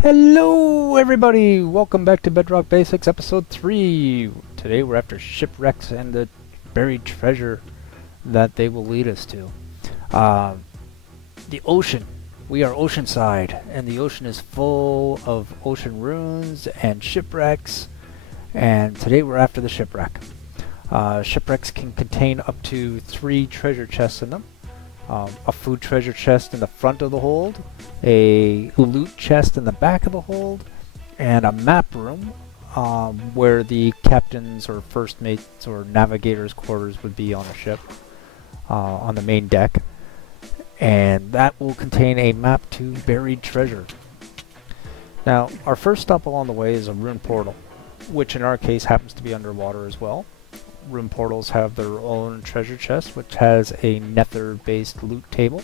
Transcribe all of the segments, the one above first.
Hello everybody! Welcome back to Bedrock Basics episode 3. Today we're after shipwrecks and the buried treasure that they will lead us to. The ocean. We are oceanside, and the ocean is full of ocean ruins and shipwrecks, and today we're after the shipwreck. Shipwrecks can contain up to 3 treasure chests in them. A food treasure chest in the front of the hold, a loot chest in the back of the hold, and a map room where the captain's or first mate's or navigator's quarters would be on a ship on the main deck. And that will contain a map to buried treasure. Now, our first stop along the way is a rune portal, which in our case happens to be underwater as well. Room portals have their own treasure chest, which has a nether-based loot table.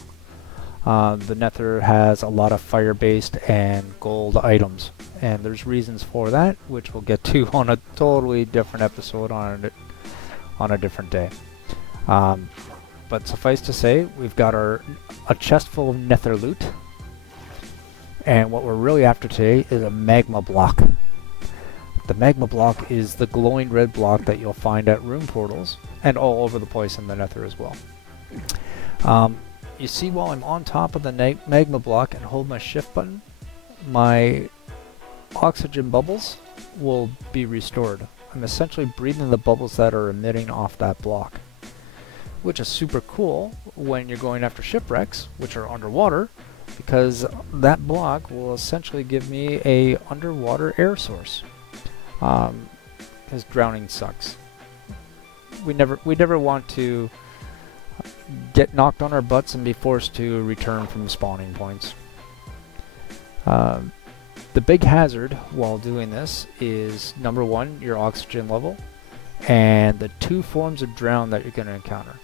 The nether has a lot of fire-based and gold items, and there's reasons for that, which we'll get to on a totally different episode on a different day. But suffice to say, we've got a chest full of nether loot, and what we're really after today is a magma block. The magma block is the glowing red block that you'll find at room portals and all over the place in the nether as well. You see, while I'm on top of the magma block and hold my shift button, my oxygen bubbles will be restored. I'm essentially breathing the bubbles that are emitting off that block, which is super cool when you're going after shipwrecks, which are underwater, because that block will essentially give me a underwater air source. Because drowning sucks. We never want to get knocked on our butts and be forced to return from spawning points. The big hazard while doing this is, number 1, your oxygen level, and the 2 forms of drown that you're going to encounter.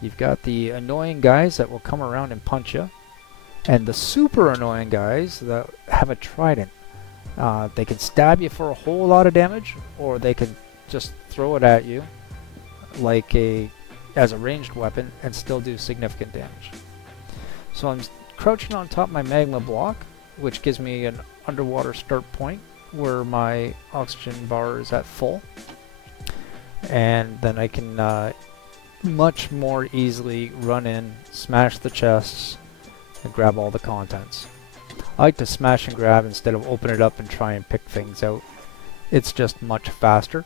You've got the annoying guys that will come around and punch you, and the super annoying guys that have a trident. They can stab you for a whole lot of damage, or they can just throw it at you like as a ranged weapon and still do significant damage. So I'm crouching on top of my magma block, which gives me an underwater start point where my oxygen bar is at full, and then I can much more easily run in, smash the chests, and grab all the contents. I like to smash and grab instead of open it up and try and pick things out. It's just much faster,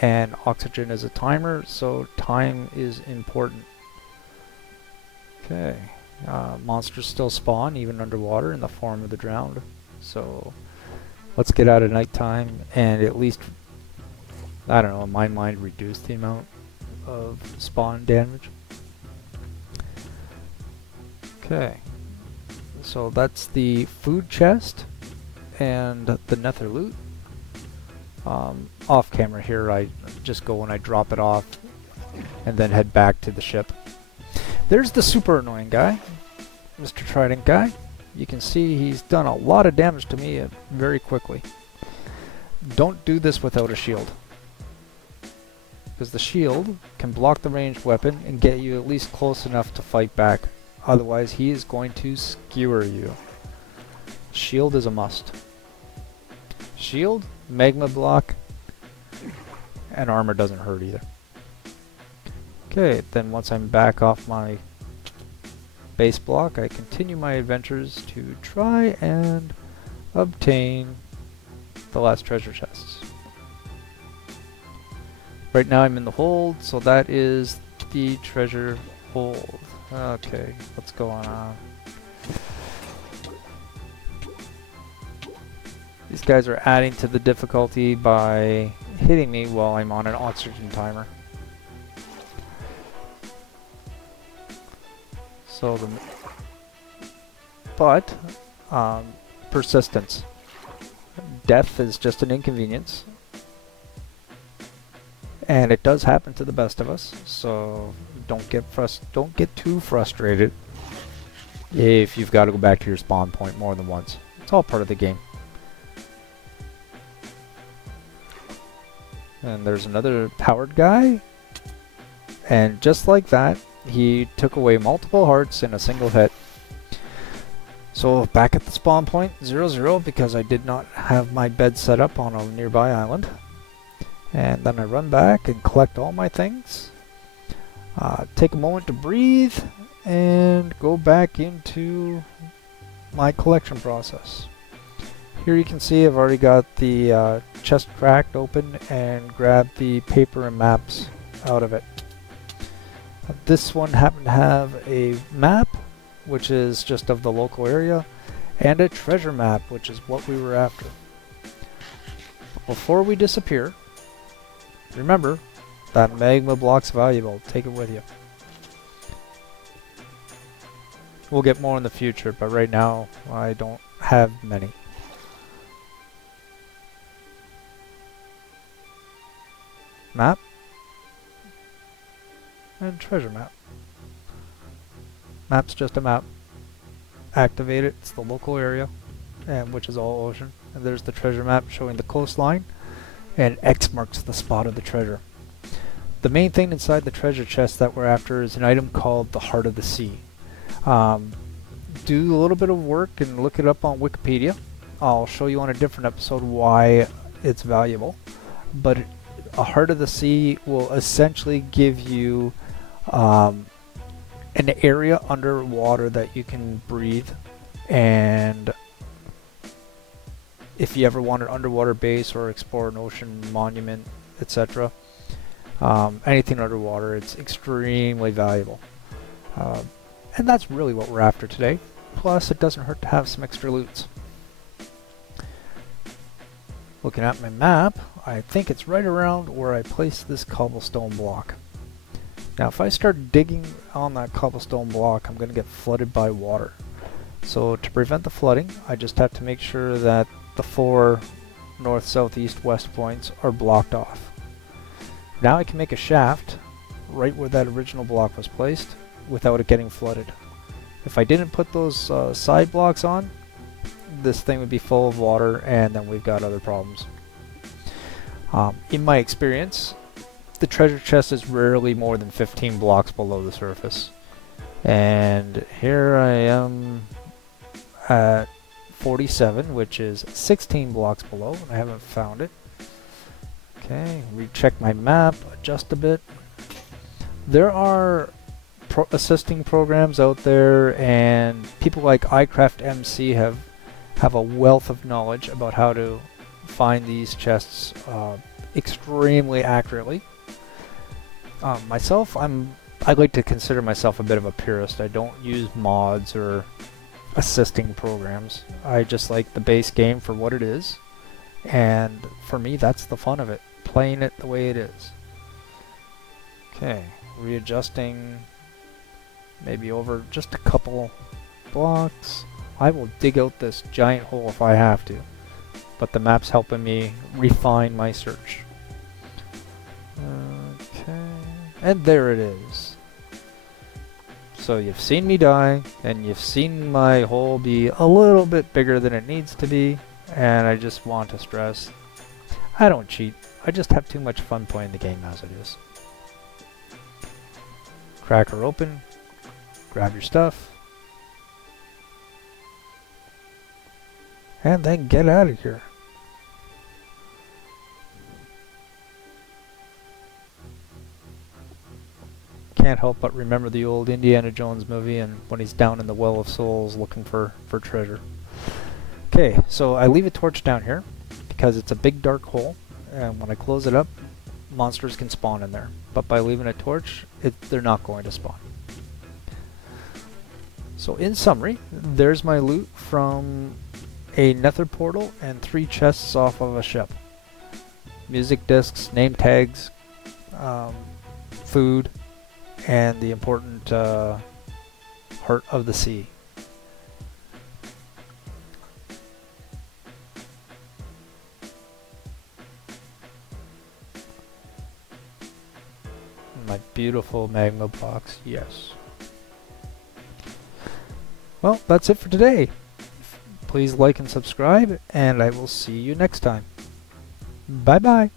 and oxygen is a timer, so time is important. Okay, monsters still spawn even underwater in the form of the drowned, so let's get out at nighttime and at least, I don't know, in my mind, reduce the amount of spawn damage. Okay. So that's the food chest and the nether loot. Off camera here, I just go and I drop it off and then head back to the ship. There's the super annoying guy, Mr. Trident guy. You can see he's done a lot of damage to me very quickly. Don't do this without a shield, because the shield can block the ranged weapon and get you at least close enough to fight back. Otherwise, he is going to skewer you. Shield is a must. Shield, magma block, and armor doesn't hurt either. Okay, then once I'm back off my base block, I continue my adventures to try and obtain the last treasure chests. Right now I'm in the hold, so that is the treasure hold. Okay, what's going on? These guys are adding to the difficulty by hitting me while I'm on an oxygen timer. So persistence. Death is just an inconvenience, and it does happen to the best of us, so don't get too frustrated if you've got to go back to your spawn point more than once. It's all part of the game. And there's another powered guy, and just like that, he took away multiple hearts in a single hit. So back at the spawn point, 0, because I did not have my bed set up on a nearby island. And then I run back and collect all my things. Take a moment to breathe and go back into my collection process. Here you can see I've already got the chest cracked open and grabbed the paper and maps out of it. This one happened to have a map, which is just of the local area, and a treasure map, which is what we were after. Before we disappear, remember that magma block's valuable. Take it with you. We'll get more in the future, but right now I don't have many. Map and treasure map. Map's just a map. Activate it, it's the local area, and which is all ocean. And there's the treasure map showing the coastline, and X marks the spot of the treasure. The main thing inside the treasure chest that we're after is an item called the Heart of the Sea. Do a little bit of work and look it up on Wikipedia. I'll show you on a different episode why it's valuable. But a Heart of the Sea will essentially give you an area underwater that you can breathe, and if you ever want an underwater base or explore an ocean monument, etc., anything underwater, it's extremely valuable. And that's really what we're after today. Plus, it doesn't hurt to have some extra loots. Looking at my map, I think it's right around where I placed this cobblestone block. Now, if I start digging on that cobblestone block, I'm going to get flooded by water. So to prevent the flooding, I just have to make sure that the 4 north, south, east, west points are blocked off. Now I can make a shaft right where that original block was placed without it getting flooded. If I didn't put those side blocks on, this thing would be full of water, and then we've got other problems. In my experience, the treasure chest is rarely more than 15 blocks below the surface. And here I am at 47, which is 16 blocks below, and I haven't found it. Okay, recheck my map, adjust a bit. There are assisting programs out there, and people like iCraftMC have a wealth of knowledge about how to find these chests extremely accurately. Myself, I like to consider myself a bit of a purist. I don't use mods or assisting programs. I just like the base game for what it is, and for me that's the fun of it, playing it the way it is. Okay, readjusting maybe over just a couple blocks. I will dig out this giant hole if I have to, but the map's helping me refine my search. Okay, and there it is. So you've seen me die, and you've seen my hole be a little bit bigger than it needs to be, and I just want to stress, I don't cheat. I just have too much fun playing the game as it is. Crack her open, grab your stuff, and then get out of here. Can't help but remember the old Indiana Jones movie, and when he's down in the Well of Souls looking for treasure. Okay, so I leave a torch down here because it's a big dark hole, and when I close it up, monsters can spawn in there. But by leaving a torch, they're not going to spawn. So in summary, there's my loot from a nether portal and 3 chests off of a ship. Music discs, name tags, food, and the important Heart of the Sea. My beautiful magma blocks, yes. Well, that's it for today. Please like and subscribe, and I will see you next time. Bye-bye.